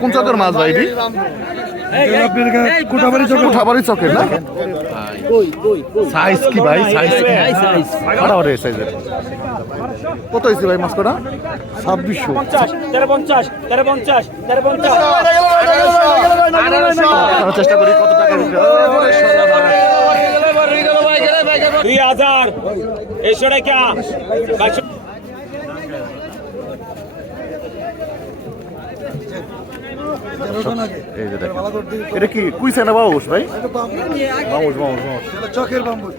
কোন চকের মাছ ভাই কোঠাবাড়ি চকের সাইজ কি ভাই? সাইজ আরে সাইজের কত হয়েছে ভাই মাছ কটা ছাব্বিশশো চেষ্টা করি কত টাকা दुई হাজার। एक सौ क्या এই যে দেখেন। এটা কি কুইছে না বাউস ভাই? বাউস বাউস বাউস চকের বাউস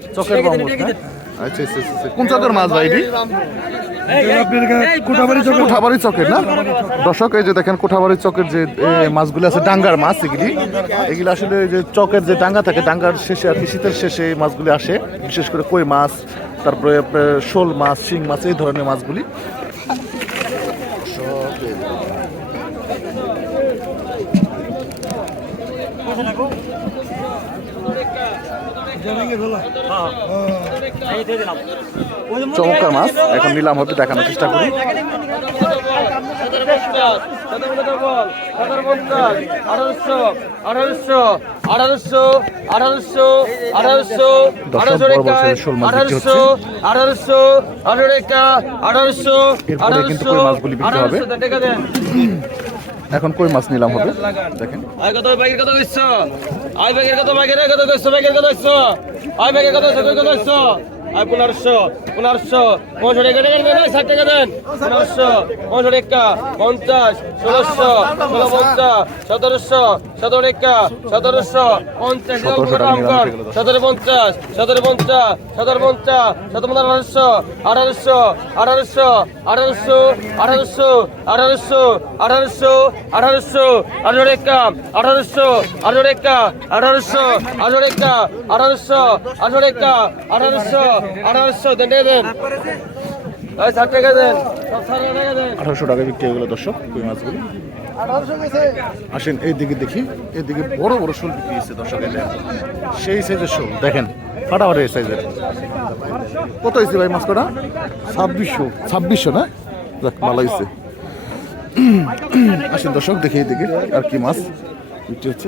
আচ্ছা আচ্ছা আচ্ছা। কোন চকের মাছ ভাই এটি? কোঠাবাড়ি চকের। না? দর্শক এই যে দেখেন কোঠাবাড়ি চকের যে মাছগুলো আছে ডাঙ্গার মাছ এগুলি। এগুলি আসলে যে চকের যে ডাঙ্গা থাকে ডাঙ্গার শেষে আর শীতের শেষে এই মাছগুলি আসে। বিশেষ করে কই মাছ তারপরে শোল মাছ শিং মাছ এই ধরনের মাছগুলি। চমৎকার মাছ এখন নিলাম হবে দেখানোর চেষ্টা করি আঠারোশো আঠারোশো আঠারোশো এখন কই মাছ নিলাম হবে? দেখেন। আই কত ব্যাগের কত কইছো? আই ব্যাগের কত ব্যাগের কত কইছো ব্যাগের কত কইছো। আই ব্যাগের কত কইছো কইছো। আয় পনেরোশো পনেরোশো পনেরোশো টাকা টাকা দেন ষাট টাকা দেন পনেরোশো পনেরোশো টাকা পঞ্চাশ ষোলোশো ষোলো পঞ্চাশ সতেরোশো সতেরো টাকা সতেরোশো পঞ্চাশ হয়ে। সতেরো পঞ্চাশ সতেরো পঞ্চাশ সতেরো পঞ্চাশ সতেরো আঠারোশো আঠারোশো আঠারোশো আঠারোশো আঠারোশো আঠারোশো আঠারোশো আঠারোশো আঠারো আঠারোশো আঠারো আঠারোশো আঠারো আঠারোশো আঠারো আঠারোশো আঠারোশো, দেন ওই ষাট টাকা দেন। আঠারোশো টাকা বিক্রি হয়ে গেল, দর্শক, কই মাছগুলি আসেন, এই দিকে দেখি এদিকে বড় বড় শোল বিক্রি হচ্ছে দর্শক, এই সেই সাইজের শোল, দেখেন, ফাটাফাটি এই সাইজের কত হয়েছে ভাই মাছ কটা? ছাব্বিশশো ছাব্বিশশো না? যাক, ভালো হয়েছে। আসেন, দর্শক, দেখি এদিকে আর কি মাছ বিক্রি হচ্ছে।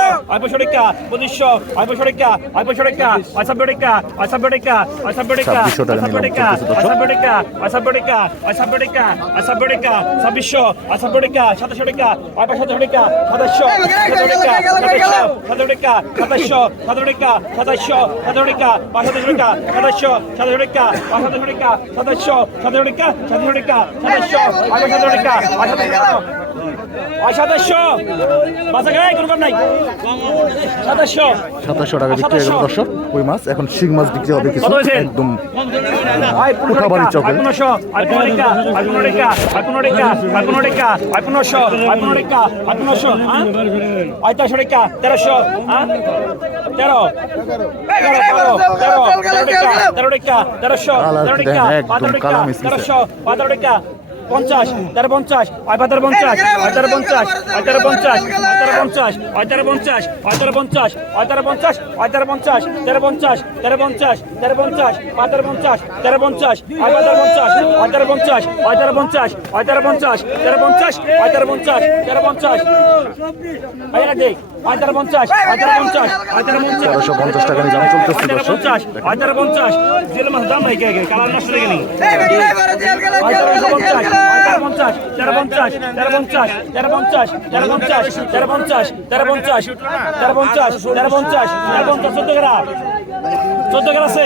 চব্বিশশো পঁচিশশো আড়াইশো টাকা আড়াইশো টাকা আড়াইশো টাকা আড়াইশো টাকা আড়াইশো টাকা ছাব্বিশশো ছাব্বিশশো আড়াইশো টাকা সাতাশশো টাকা আড়াইশো টাকা সাতাশশো টাকা সাতাশশো টাকা সাতাশশো সাতাশো টাকা সাতাশশো সাতাশো টাকা পাঁচশো টাকা সাতাশশো সাতাশো টাকা পাঁচশো টাকা সাতাশশো সাতাশো টাকা সাতাশশো। বাচ্চা নাই। সাতাশশো। সাতাশশো টাকা বিক্রি হয়ে গেল দর্শক ওই মাছ? এখন শিং মাছ বিক্রি হবে কিছু একদম কোঠাবাড়ি চকে। পঁয়তাল্লিশশো টাকা তেরোশো তেরো তেরো তেরো তেরো টাকা তেরোশো তেরো টাকা তেরোশো পাঁচ পঞ্চাশ তার পঞ্চাশ অয়পাতার পঞ্চাশ অয়তার পঞ্চাশ অয়তার পঞ্চাশ অয়তার পঞ্চাশ অয়তার পঞ্চাশ অয়তার পঞ্চাশ অয়তার পঞ্চাশ অয়তার পঞ্চাশ তেরো পঞ্চাশ তেরো পঞ্চাশ তেরো পঞ্চাশ পাতার পঞ্চাশ তেরো পঞ্চাশ অয়পাতার পঞ্চাশ অয়তার পঞ্চাশ অয়তার পঞ্চাশ অয়তার পঞ্চাশ তেরো পঞ্চাশ অয়তার পঞ্চাশ তেরো পঞ্চাশ ভাইয়া দেখ তেরোশো পঞ্চাশ টাকা নিলাম চলতেছে পঞ্চাশ আয় তেরো পঞ্চাশ। জেল মাছ দাম নাই কে কে? কালার নষ্ট লেগে নেই তেরো পঞ্চাশ তেরো পঞ্চাশ তেরো পঞ্চাশ তেরো পঞ্চাশ তেরো পঞ্চাশ তেরো পঞ্চাশ তেরো পঞ্চাশ তেরো পঞ্চাশ তেরো পঞ্চাশ তেরো পঞ্চাশ তেরো পঞ্চাশ চোদ্দ গ্রা চোদ্দ আছে।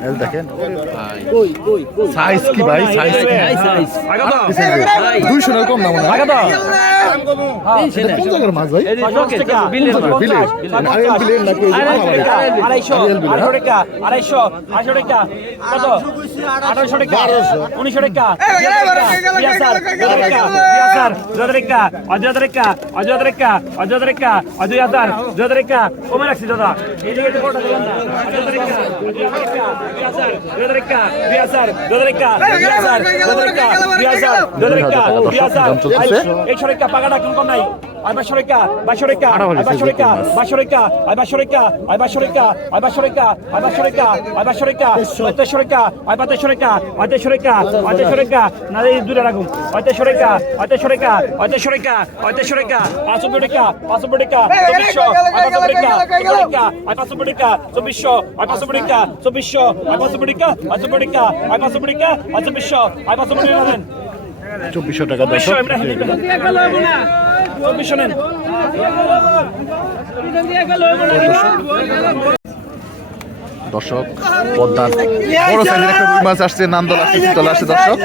এই দেখেন সাইজ কি ভাই সাইজ কি দুইশো টাকা কম না মনে হয় মাছ ভাই আড়াইশো টাকা আঠারোশো টাকা উনিশশো টাকা জোদরেকা অজোদরেকা অজোদরেকা অজোদরেকা অজয়াদার রাখছি দাদা এই সরকার পাকাটা কম নাই Ai vai chorecar, vai chorecar, ai vai chorecar, vai chorecar, ai vai chorecar, ai vai chorecar, ai vai chorecar, ai vai chorecar, ai vai chorecar, vai ter chorecar, ai vai ter chorecar, vai ter chorecar, vai ter chorecar, nada de dura ragum, vai ter chorecar, vai ter chorecar, vai ter chorecar, vai ter chorecar, passa o burdeca, passa o burdeca, sou bicho, ai passa o burdeca, ai passa o burdeca, sou bicho, ai passa o burdeca, sou bicho, ai passa o burdeca, passa o burdeca, ai passa o burdeca, passa o bicho, ai passa o burdeca, চব্বিশশো টাকা দশ শোনেন। দর্শক পদ্মার বড় সাইজের একটা রুই মাছ আসছে নান্দল আসছে চিতল আসছে দর্শক।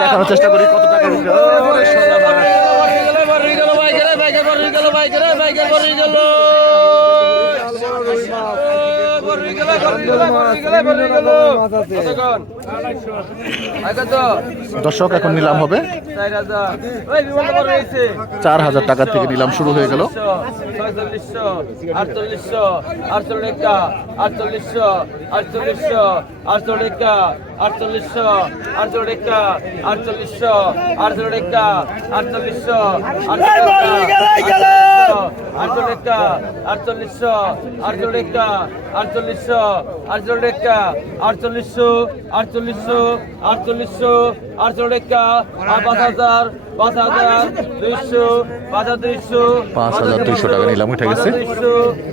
দেখানোর চেষ্টা করি কত টাকা দিতে দর্শক এখন নিলাম হবে। চার হাজার টাকা থেকে নিলাম শুরু হয়ে গেল। আটচল্লিশশো আটচল্লিশশো আটচল্লিশটা আটচল্লিশশো আটচল্লিশশো আটচল্লিশটা আটচল্লিশশো আটচল্লিশটা আটচল্লিশশো আটচল্লিশটা আটচল্লিশশো আটচল্লিশটা আটচল্লিশশো আটচল্লিশটা আটচল্লিশশো আটচল্লিশটা আটচল্লিশশো আটচল্লিশশো আটচল্লিশশো আটচল্লিশটা পাঁচ হাজার পাঁচ হাজার দুইশো পাঁচ হাজার দুইশো পাঁচ হাজার দুইশো টাকা নিলাম উঠে গেছে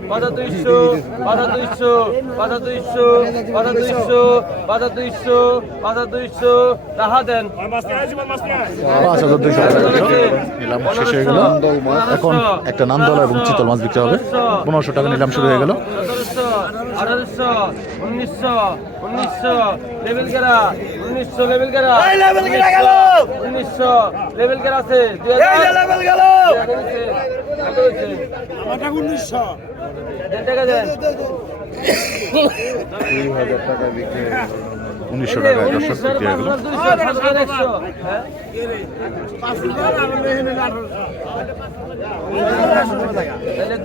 পাঁচ হাজার দুইশো পাঁচ হাজার দুইশো পাঁচ হাজার দুইশো পাঁচ হাজার দুইশো পাঁচ হাজার দুইশো পাঁচ হাজার দুইশো তাহা দেন পাঁচ হাজার দুইশো টাকা নিলাম শেষ হয়ে গেল এখন একটা নান্দলা এবং চিতল মাছ বিক্রি হবে পনেরোশো টাকা নিলাম শুরু হয়ে গেল আঠারোশো উনিশশো উনিশশো লেভেল কেরা উনিশশো লেভেল কেরা উনিশশো লেভেল কেরা আছে দুই হাজার টাকা বিক্রি উনিশশো টাকা দর্শক বিক্রি হয়ে গেল।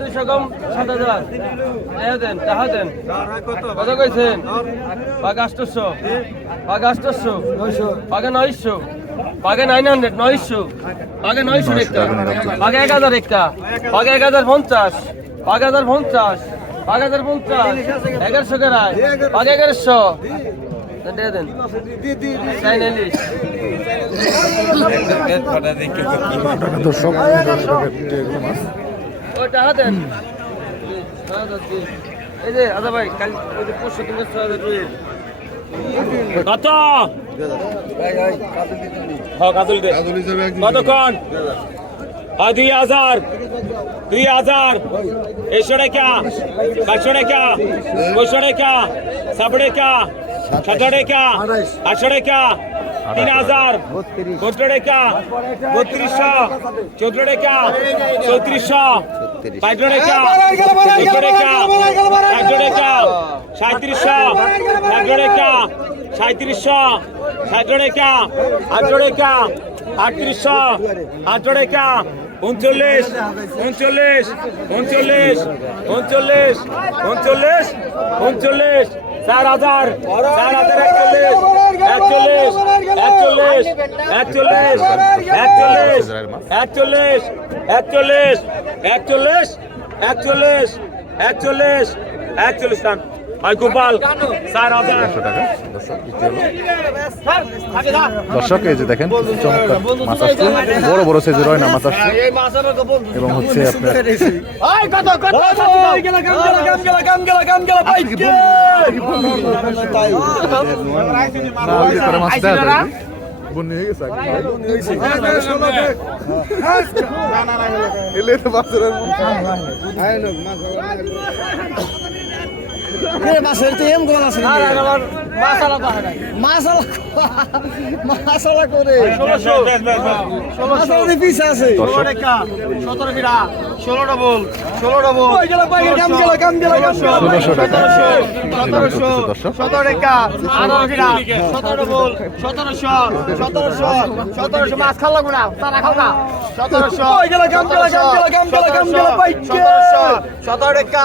দুইশো কম সাত হাজার। দেন টাকা দেন। কত কইছেন? পাগে আষ্টশো পাগে আষ্টশো পাগে নয়শো। নাইন হান্ড্রেড নয়শো। পাগে নয়শো একটা পাগে এক হাজার একটা পাগে এক হাজার পঞ্চাশ। পাঁচ হাজার পঞ্চাশ। পাঁচ হাজার পঞ্চাশ। এগারোশো কেরায়। পাগে এগারোশো টাকা দেন। চাই নাইলিশ দর্শক ওই টাকা দেন। এই যে, আদা ভাই, কাল ওই হ্যাঁ কতক্ষণ? হ্যাঁ দুই হাজার। দুই হাজার। একশো টাকা, পাঁচশো টাকা পঁয়শো টাকা সাতশো টাকা। সাতশো টাকা। আটশো টাকা। তিন হাজার। সতেরো টাকা। বত্রিশশো। চৌদ্দ টাকা। চৌত্রিশশো। পঁয়ত্রিশ টাকা। একশো টাকা। একশো টাকা। সাঁত্রিশশো। একশো টাকা। সাঁত্রিশশো। সাতশো টাকা। আটশো টাকা। আটত্রিশশো। আটশো টাকা। উনচল্লিশ। উনচল্লিশ। উনচল্লিশ। উনচল্লিশ। উনচল্লিশ। উনচল্লিশ। চার হাজার চার হাজার একচল্লিশ একচল্লিশ একচল্লিশ একচল্লিশ একচল্লিশ একচল্লিশ একচল্লিশ একচল্লিশ একচল্লিশ একচল্লিশ একচল্লিশ রান আই গোপাল দর্শক এই যে দেখেন চমৎকার মাছ আসছে বড় বড় সাইজের হয় না মাছ আসছে এবং হচ্ছে আপনার মাছের তো এম গোল আছে মাছালা করে? মাছালা পিস আছে। ষোলোটা বল ষোলোটা বল কাম গেল কাম গেল ষোলোশো টাকা। সতেরোশো সতেরো টাকা সতেরো বল সতেরোশো সতেরোশো সতেরোশো মাছ খাওয়া লাগবে না তারা খাও না। সতেরোশো সতেরোশো সতেরোশো সতেরো টাকা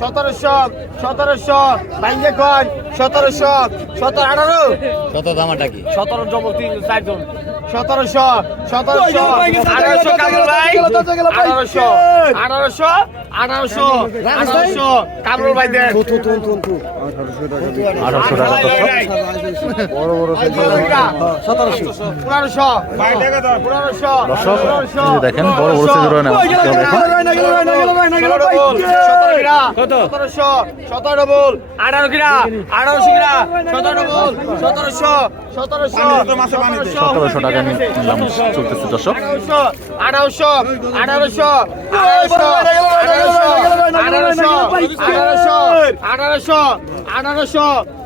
সতেরোশো সতেরোশো বাইরে কন সতেরোশো সতেরো আঠারো কত দামাটা কি সতেরো ডবল তিন চারজন সতেরোশো সতেরোশো আঠারোশো কামরুল ভাই আঠারোশো আঠারোশো আঠারোশো আঠারোশো কামরুল ভাই দেন আঠারোশো টাকা বড় বড় সতেরোশো পনেরোশো পনেরোশো দর্শক এই যে দেখেন বড় বড় কত? সতেরোশো সতেরো বল। আঠারো কিরা? আঠারোশো কিরা? সতেরো বল। সতেরোশো সতেরোশো সতেরোশো। টাকা নিলাম চলতেছে দর্শক। আঠারোশো আঠারোশো আঠারোশো আঠারোশো আঠারোশো আঠারোশো আঠারোশো।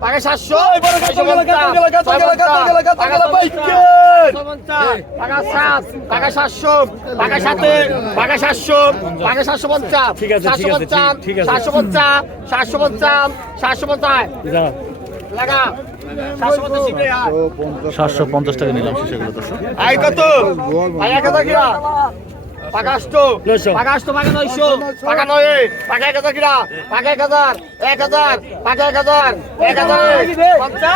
টাকা সাতশো। টাকা সাত সাতশো টাকা সাথে টাকা সাতশো টাকা সাতশো পঞ্চাশ সাতশো সাতশো পঞ্চাশ সাতশো পঞ্চাশ সাতশো পঞ্চাশ। লাগা। সাতশো পঞ্চাশ টাকা নিলাম সেগুলো তো আয় কত? আয় এক পাকা আষ্ট পাকা আষ্ট পাকা নয়শো পাকা নয় পাকা এক হাজার কিরা পাকা এক হাজার এক হাজার পাকা এক হাজার এক হাজার পঞ্চা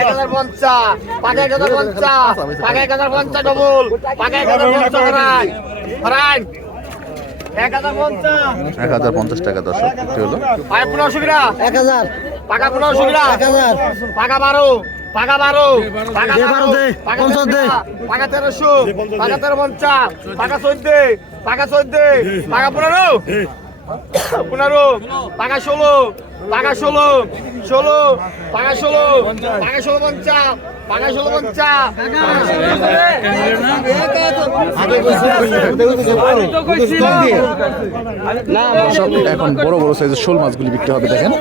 এক হাজার পঞ্চা পাকা এক হাজার পঞ্চা পাকা এক হাজার পঞ্চা ডবল পাকা এক হাজার পঞ্চা হরাই হরাই এক হাজার পঞ্চাশ। টাকা দর্শক বিক্রি হলো? পনেরোশো কিরা এক হাজার। পাকা পনেরোশো কিরা এক হাজার। পাকা বারো। পাকা বারো পাকা বারো দে, পাকা পঞ্চাশ দে। পাকা তেরোশো পাকা তেরো পঞ্চাশ পাকা চোদ্দ পাকা চোদ্দ পাকা পনেরো পনেরো পাকা ষোলো পাকা ষোলো ষোলো পাকা ষোলো পাকা ষোলো পঞ্চাশ পাকা ষোলো পঞ্চাশ এখন বড় বড় সাইজের শোল মাছগুলি বিক্রি হবে দেখেন।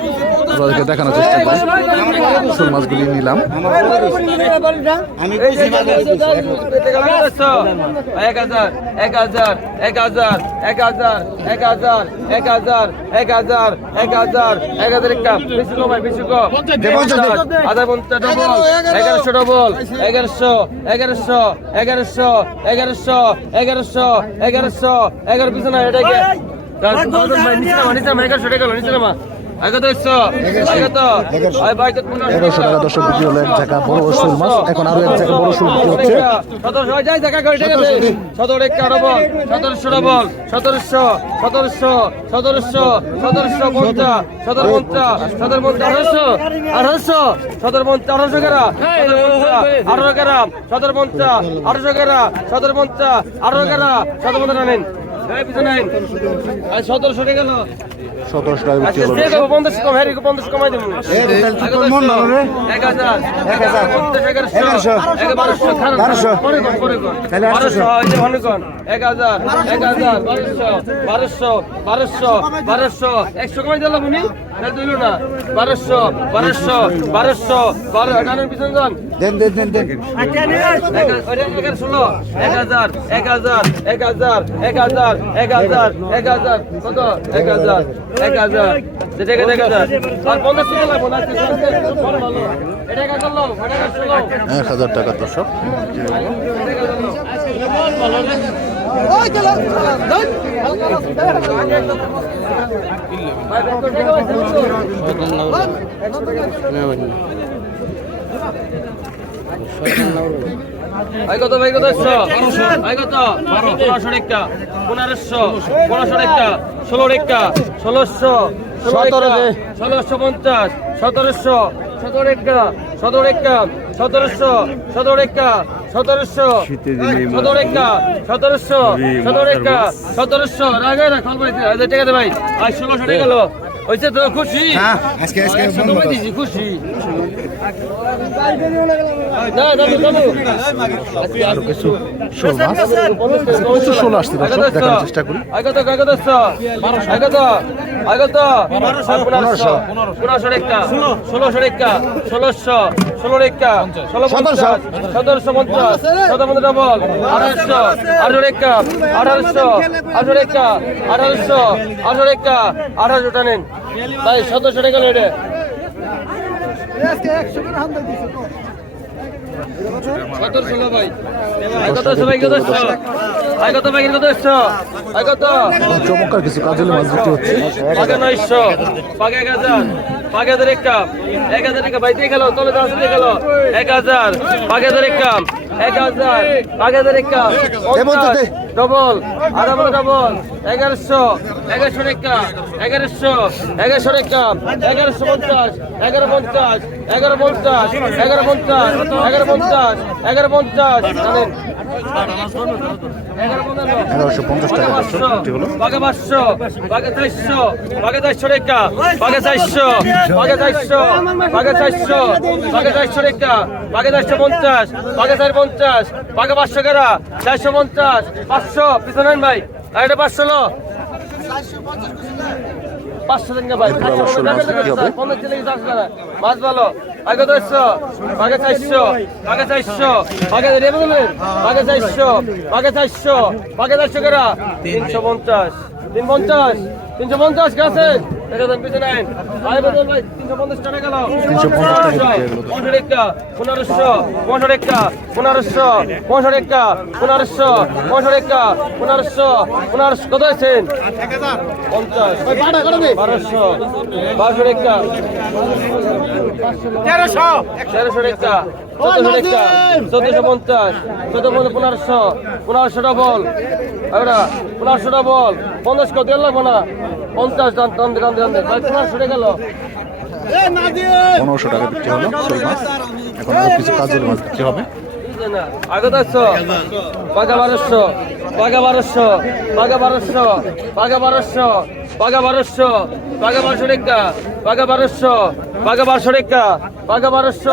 আপনাদেরকে দেখানোর চেষ্টা করি শোল মাছগুলি নিলাম এক হাজার এক হাজার এক হাজার এক হাজার এক হাজার এক হাজার এক হাজার এক হাজার এক হাজার একটা বেশি কমায় বেশি কম আধা পঞ্চাশ ডবল এগারোশো ডবল এগারোশো এগারোশো এগারোশো এগারোশো এগারোশো এগারোশো এগারো পিছনে এটা কে নিচে নামা এগারোশো টাকা নিচে নামা এগারোশো টাকা দর্শক বিক্রি হলো এক জায়গা বড় শোল মাছ এখন আরও এক জায়গা বড় শোল বিক্রি হচ্ছে সতেরো একটা ডবল সতেরোশো ডবল সতেরোশো সতেরোশো সতেরোশো সতেরোশো পঞ্চাশ সতেরো পঞ্চাশ সতেরো পঞ্চাশ আঠারোশো আঠারোশো সতেরো পঞ্চাশ আঠারোশো গ্রাম আঠারো গ্রাম সতেরো পঞ্চাশ আঠারোশো গ্রাম সতেরো পঞ্চাশ আঠারো গ্রাম সতেরো পঞ্চাশ নেন সতেরোশো টাকা গেল সতেরোশো টাকা বিক্রি আচ্ছা হলো পঞ্চাশ কম হ্যারি পঞ্চাশ কমাই দেবো। এক হাজার এক হাজার। এগারোশো। বারোশো বারোশো কোন বারোশো। এক হাজার এক হাজার বারোশো বারোশো বারোশো বারোশো। একশো কমাই দিল উনি? না দিল না। বারোশো বারোশো বারোশো বারো। এটানোর পিছন যান দেন দেন দেন দেন। এগারো এক হাজার এক হাজার এক হাজার এক হাজার এক হাজার এক হাজার কত? এক হাজার এক হাজার। যেটা এক হাজার আর পঞ্চাশ টাকা লাগবো না? ভালো। এক হাজার টাকা দর্শক। ভাই কত ভাই কত একশো ভাই কত পনেরোশো রেখা পনেরোশো পনেরোশো রেখা ষোলো রেখা ষোলোশো ষোলোশো পঞ্চাশ সতেরোশো সতেরো রেখা সতেরো রেখা সতেরোশো সতেরো রেখা সতেরোশো সতেরো রেখা সতেরোশো সতেরো রেখা সতেরোশো। রাগে না কল ঠিক আছে ভাই। আর ষোলোশো টাকা গেল হয়েছে তো খুশি। আজকে আজকে একশো কমে দিয়েছি খুশি। আরও কিছু শোল মাছ? প্রচুর শোল আসছে দর্শক দেখানোর চেষ্টা করি। আগত আগত আগত আগত পনেরোশো। পনেরোশো। রেখা। ষোলোশো রেখা। ষোলোশো। ষোলো রেখা। ষোলো পঞ্চাশ। সতেরোশো। পঞ্চাশ। সতেরো ডবল আঠারোশো। আঠারো রেখা। আঠারোশো। আঠারো রেখা। আঠারোশো। আঠারো রেখা। আঠারোশো টানেন। ভাই সতেরোশো টাকা লেটে চমৎকার কিছু কাজল মাছ বিক্রি হচ্ছে। পাগে নয়শো পাগে এক হাজার পাগে হাজার এক কাপ এক হাজার এক কাপ। গেল তলে দাস দিয়ে গেল এক হাজার পাগে হাজার এক কাপ এক হাজার পাগে হাজার এক কাপ। ডবল আধা বড় ডবল এগারোশো এগারোশো রেখা এগারোশো এগারোশো রেখা এগারোশো পঞ্চাশ এগারো পঞ্চাশ এগারো পঞ্চাশ এগারো পঞ্চাশ এগারো পঞ্চাশ এগারো পঞ্চাশ জানেন এগারো পঞ্চাশ এগারোশো পঞ্চাশ টাকা হলো? পাঁচশো বাগে চারশো বাগে চারশো রেখা বাগে চারশো বাগে চারশো বাগে চারশো বাগে চারশো রেখা বাগে চারশো পঞ্চাশ বাগে চার পঞ্চাশ বাগে পাঁচশো কেরা চারশো পঞ্চাশ পাঁচশো পিছনে আন ভাই। আর এটা পাঁচশো লো। পাঁচশো দিন ভাই। মাছ ভালো। আগে চারশো বাগে চারশো বাগে চারশো আগে রে চারশো আগে চারশো আগে চারশো কেরা? তিনশো পঞ্চাশ। তিন পঞ্চাশ তিনশো পঞ্চাশ গেছে এটা দেন পিছনে আইন আয় বদল ভাই তিনশো পঞ্চাশ টাকা গেল। 350 টাকা বিক্রি হলো। পনেরো রেখা পনেরোশো পনেরো রেখা পনেরোশো পনেরো রেখা পনেরোশো পনেরো রেখা পনেরোশো পনেরোশো কত আছেন? পঞ্চাশ বারোশো বারোশো রেখা তেরোশো। রেখা চোদ্দশো রেখা চোদ্দশো পঞ্চাশ চোদ্দ পনেরো পনেরোশো পনেরোশো ডবল পনেরোশো ডবল পঞ্চাশ কত গেল না পঞ্চাশ টান টান টান টান পনেরোশো রেখা গেল। পনেরোশো টাকা বিক্রি হলো শোল মাছ। এখন আরও কিছু কাজল মাছ বিক্রি হবে। আগত আছো? পাগা বারোশো পাগা বারোশো পাগা বারোশো পাগা বারোশো পাগা বারোশো পাগা বারোশো রেখা পাগা বারোশো। পাগা বারোশো রেখা পাগা বারোশো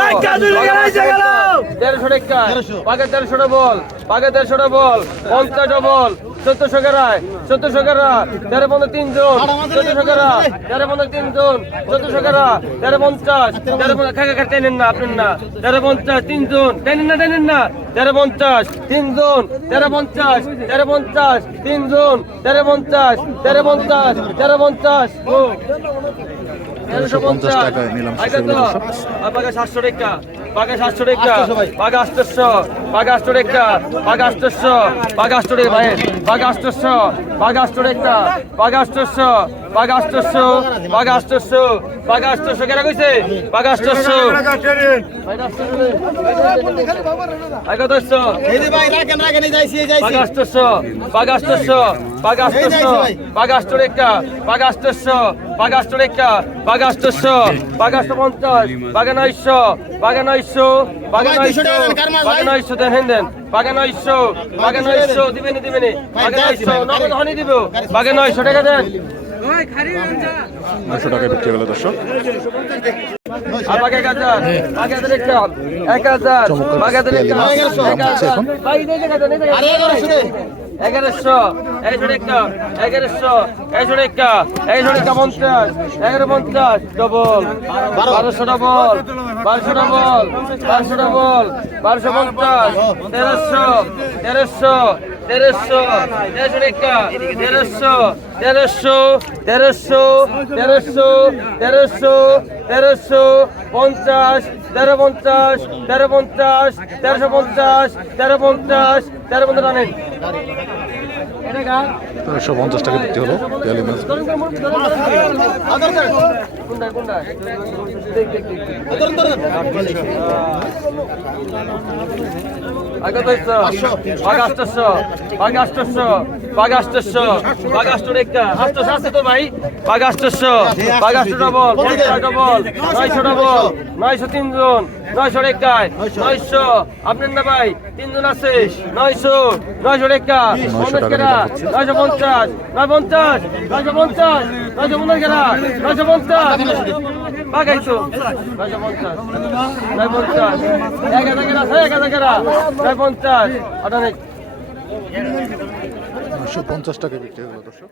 তেরোশো রেখা পাগা তেরোশো বল পাগা তেরোশো বল পঞ্চাশ বল চোদ্দশো কেরায় চোদ্দশো কেরা তেরো পনেরো তিনজন চোদ্দশো কেরা তেরো পনেরো তিনজন চোদ্দশো কেরা তেরো পঞ্চাশ তেরো পনেরো খাকা খা টেনেন না আপনার না। তেরো পঞ্চাশ তিনজন টেনেন না টেনেন না। তেরো পঞ্চাশ তিনজন তেরো পঞ্চাশ তেরো পঞ্চাশ তিনজন তেরো পঞ্চাশ তেরো পঞ্চাশ তেরো পঞ্চাশ ও। তেরোশো 350 পঞ্চাশ টাকায় নিলাম সাতশো রেখা বাঘা সাতশো রেখা বাঘা আষ্টশো বাঘা আষ্ট রেখা বাঘা আষ্টশো বাঘা আষ্ট ভাই বাঘা আষ্টশো বাঘা আষ্ট রেখা বাঘা আষ্টশো বাঘা আষ্টশো বাঘা আষ্টশো বাঘা আষ্টশো কেনা কইছে? বাঘা আষ্টশো আগে দশশো বাগাষ্টশো বাগাষ্টশো বাগাষ্টশো বাগাষ্ট রেখা বাগাষ্টশো বাগাষ্ট রেখা বাগাষ্ট পঞ্চাশ বাগা নয়শো বাগা নয়শো বাগা নয়শো দেন হেন দেন। বাগা নয়শো বাগা দিবেনি দিবেনি। বাগা নয়শো নগদ হনি দিব। বাগা নয়শো টাকা দেন। নয়শো টাকা বিক্রি হলো দর্শক। একটা একটা এই এগারোশো। একশো রেখা এগারোশো। একশো রেখা একশো রেখা পঞ্চাশ। এগারো পঞ্চাশ ডবল বারোশো ডবল বারোশো ডবল বারোশো ডবল বারোশো পঞ্চাশ। তেরোশো। তেরোশো। তেরোশো। তেরোশো রেখা তেরোশো। তেরোশো তেরোশো তেরোশো তেরোশো তেরোশো পঞ্চাশ তেরো পঞ্চাশ তেরো পঞ্চাশ তেরোশো পঞ্চাশ তেরো পঞ্চাশ তেরো পঞ্চাশ আনেন তেরোশো পঞ্চাশ টাকা বিক্রি হলো পেয়ালি মাছ। কোনটা নয়শো তিনজন, নয়শো রেখায় নয়শো। আপনার না ভাই, তিনজন আছে। নয়শো নয়শো রেখা নয়শো পঞ্চাশ নয় পঞ্চাশ, নয়শো পঞ্চাশ নয়শো পঞ্চাশ নয়শো পঞ্চাশ। বাঘাইছো নয়শো পঞ্চাশ নয় পঞ্চাশ। এক হাজার কেরা এক হাজার কেরা নয় পঞ্চাশ টাকা বিক্রি হলো, দর্শক।